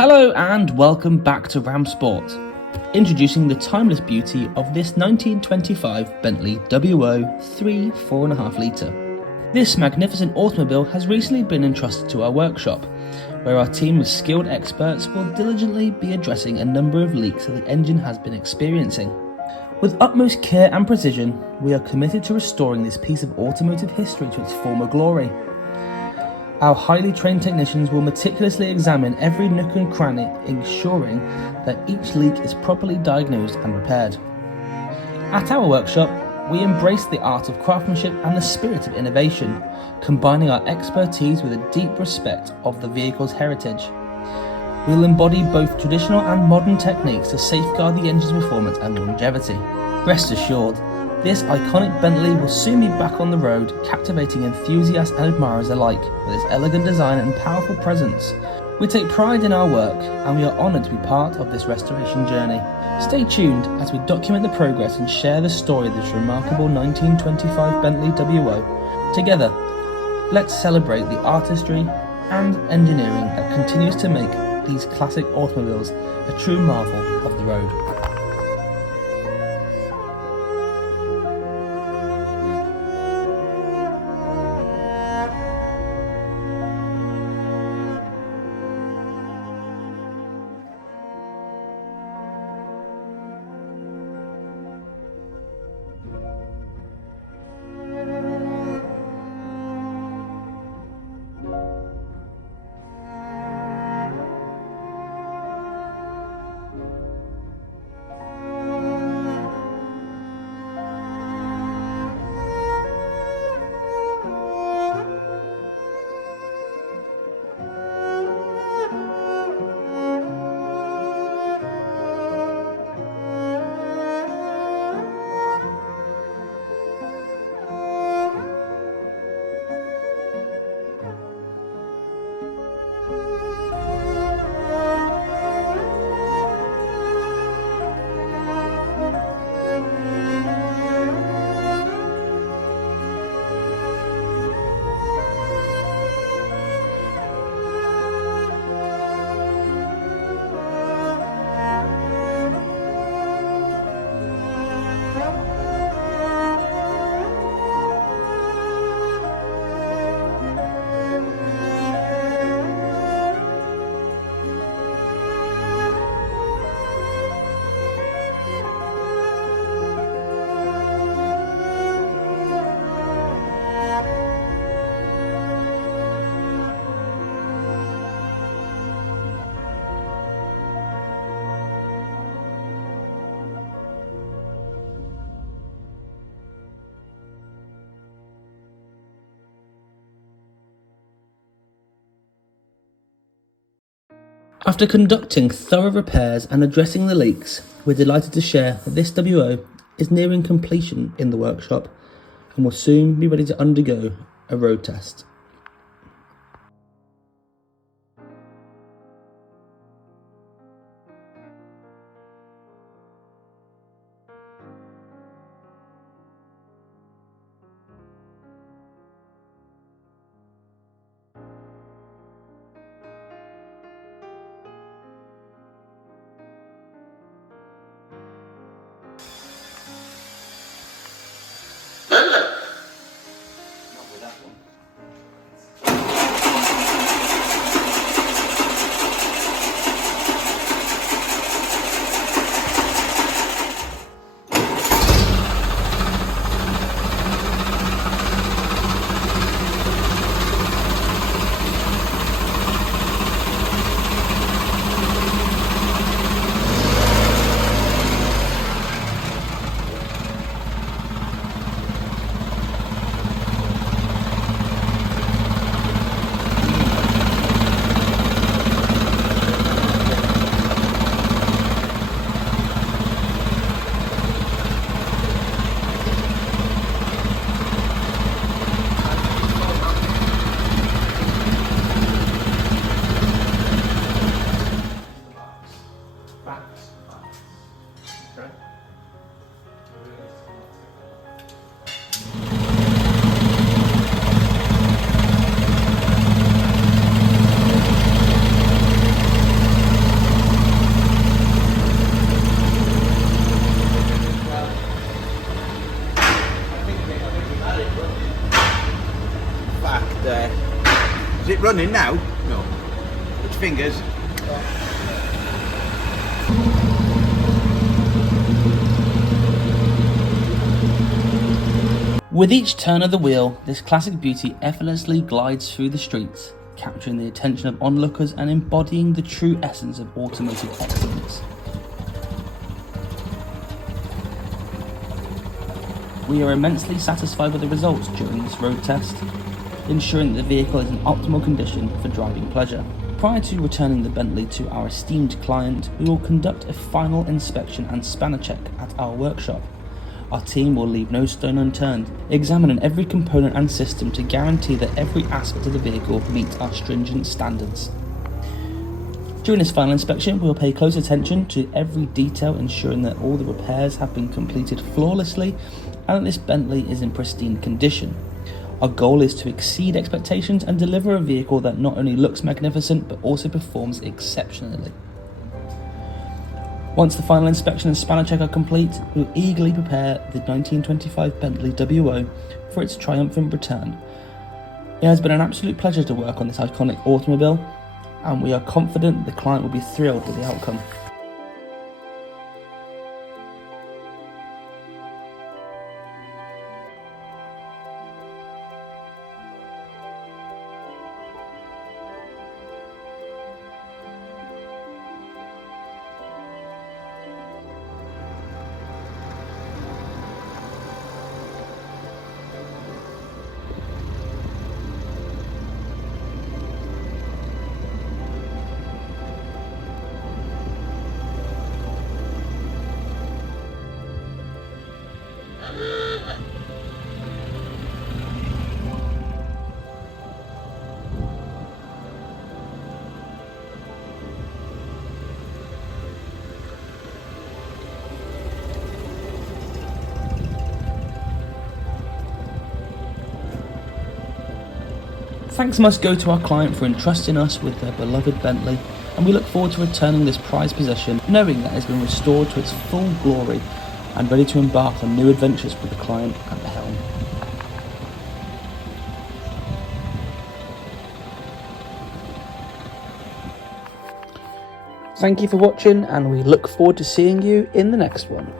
Hello and welcome back to Ramsport, introducing the timeless beauty of this 1925 Bentley WO 3 4.5 litre. This magnificent automobile has recently been entrusted to our workshop, where our team of skilled experts will diligently be addressing a number of leaks that the engine has been experiencing. With utmost care and precision, we are committed to restoring this piece of automotive history to its former glory. Our highly trained technicians will meticulously examine every nook and cranny, ensuring that each leak is properly diagnosed and repaired. At our workshop, we embrace the art of craftsmanship and the spirit of innovation, combining our expertise with a deep respect of the vehicle's heritage. We will embody both traditional and modern techniques to safeguard the engine's performance and longevity. Rest assured, this iconic Bentley will soon be back on the road, captivating enthusiasts and admirers alike with its elegant design and powerful presence. We take pride in our work, and we are honoured to be part of this restoration journey. Stay tuned as we document the progress and share the story of this remarkable 1925 Bentley WO. Together, let's celebrate the artistry and engineering that continues to make these classic automobiles a true marvel of the road. After conducting thorough repairs and addressing the leaks, we're delighted to share that this WO is nearing completion in the workshop and will soon be ready to undergo a road test. Not with that one. running now? No. Put your fingers. With each turn of the wheel, this classic beauty effortlessly glides through the streets, capturing the attention of onlookers and embodying the true essence of automotive excellence. We are immensely satisfied with the results during this road test, ensuring that the vehicle is in optimal condition for driving pleasure. Prior to returning the Bentley to our esteemed client, we will conduct a final inspection and spanner check at our workshop. Our team will leave no stone unturned, examining every component and system to guarantee that every aspect of the vehicle meets our stringent standards. During this final inspection, we will pay close attention to every detail, ensuring that all the repairs have been completed flawlessly and that this Bentley is in pristine condition. Our goal is to exceed expectations and deliver a vehicle that not only looks magnificent but also performs exceptionally. Once the final inspection and spanner check are complete, we will eagerly prepare the 1925 Bentley WO for its triumphant return. It has been an absolute pleasure to work on this iconic automobile, and we are confident the client will be thrilled with the outcome. Thanks must go to our client for entrusting us with their beloved Bentley, and we look forward to returning this prized possession, knowing that it has been restored to its full glory and ready to embark on new adventures with the client at the helm. Thank you for watching, and we look forward to seeing you in the next one.